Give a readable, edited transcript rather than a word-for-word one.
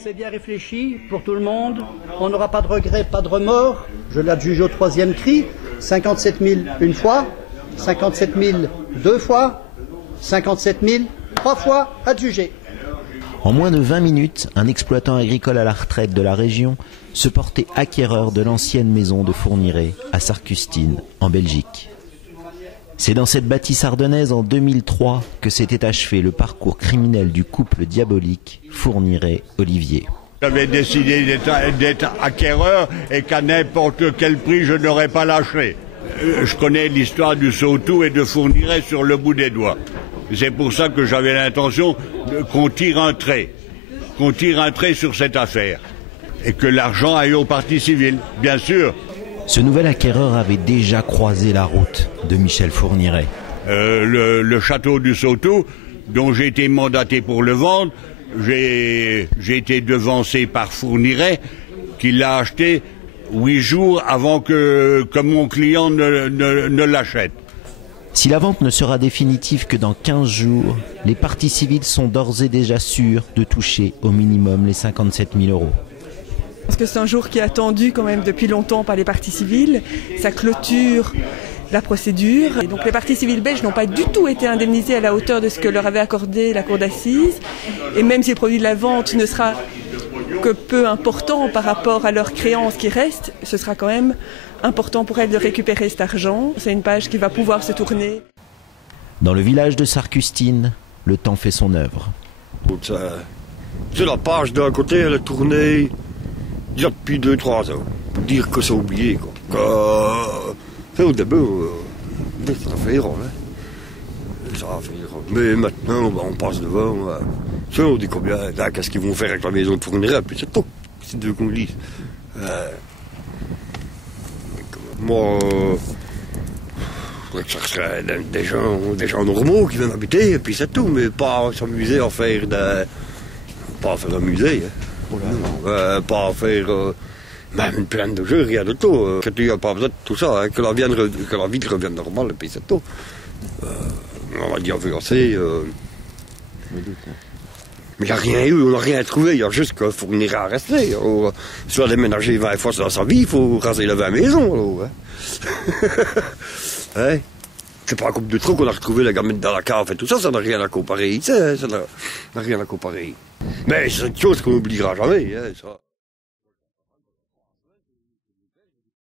C'est bien réfléchi pour tout le monde. On n'aura pas de regrets, pas de remords. Je l'adjuge au troisième cri. 57 000 une fois, 57 000 deux fois, 57 000 trois fois adjugé. En moins de 20 minutes, un exploitant agricole à la retraite de la région se portait acquéreur de l'ancienne maison de Fourniret à Sarcustine, en Belgique. C'est dans cette bâtisse ardennaise en 2003 que s'était achevé le parcours criminel du couple diabolique Fourniret-Olivier. J'avais décidé d'être acquéreur et qu'à n'importe quel prix je n'aurais pas lâché. Je connais l'histoire du Sautou et de Fourniret sur le bout des doigts. C'est pour ça que j'avais l'intention qu'on tire un trait sur cette affaire et que l'argent aille au parti civil, bien sûr. Ce nouvel acquéreur avait déjà croisé la route de Michel Fourniret. Le château du Sautou, dont j'ai été mandaté pour le vendre, j'ai été devancé par Fourniret, qui l'a acheté 8 jours avant que mon client ne l'achète. Si la vente ne sera définitive que dans 15 jours, les parties civiles sont d'ores et déjà sûrs de toucher au minimum les 57 000 euros. Parce que c'est un jour qui est attendu quand même depuis longtemps par les parties civiles. Ça clôture la procédure. Et donc les parties civiles belges n'ont pas du tout été indemnisées à la hauteur de ce que leur avait accordé la cour d'assises. Et même si le produit de la vente ne sera que peu important par rapport à leurs créances qui restent, ce sera quand même important pour elles de récupérer cet argent. C'est une page qui va pouvoir se tourner. Dans le village de Sarcustine, le temps fait son œuvre. C'est la page d'un côté, elle est tournée déjà depuis 2-3 ans. Pour dire que c'est oublié, quoi. Au début, ça fait erreur, hein. Ça fait erreur. Mais maintenant, on passe devant. On dit combien, qu'est-ce qu'ils vont faire avec la maison de Fourniret, puis c'est tout. C'est deux qu'on lise. Moi, je chercherais des gens normaux qui viennent habiter, et puis c'est tout, mais pas s'amuser à faire pas à faire un musée. Hein. Pas à faire même une plaine de jeux, rien de tout. Il n'y a pas besoin de tout ça, hein, que la vie revienne normale, et puis c'est tout. On va dire influencer. Mais il n'y a rien eu, on n'a rien trouvé, il y a juste que Fourniret à rester. Si on a déménagé 20 fois dans sa vie, il faut raser la 20 maisons. Alors, hein. Hein? C'est pas un couple de trous qu'on a retrouvé la gamine dans la cave et tout ça, ça n'a rien à comparer. Ça n'a rien à comparer. Mais c'est une chose qu'on n'oubliera jamais. Hein, ça.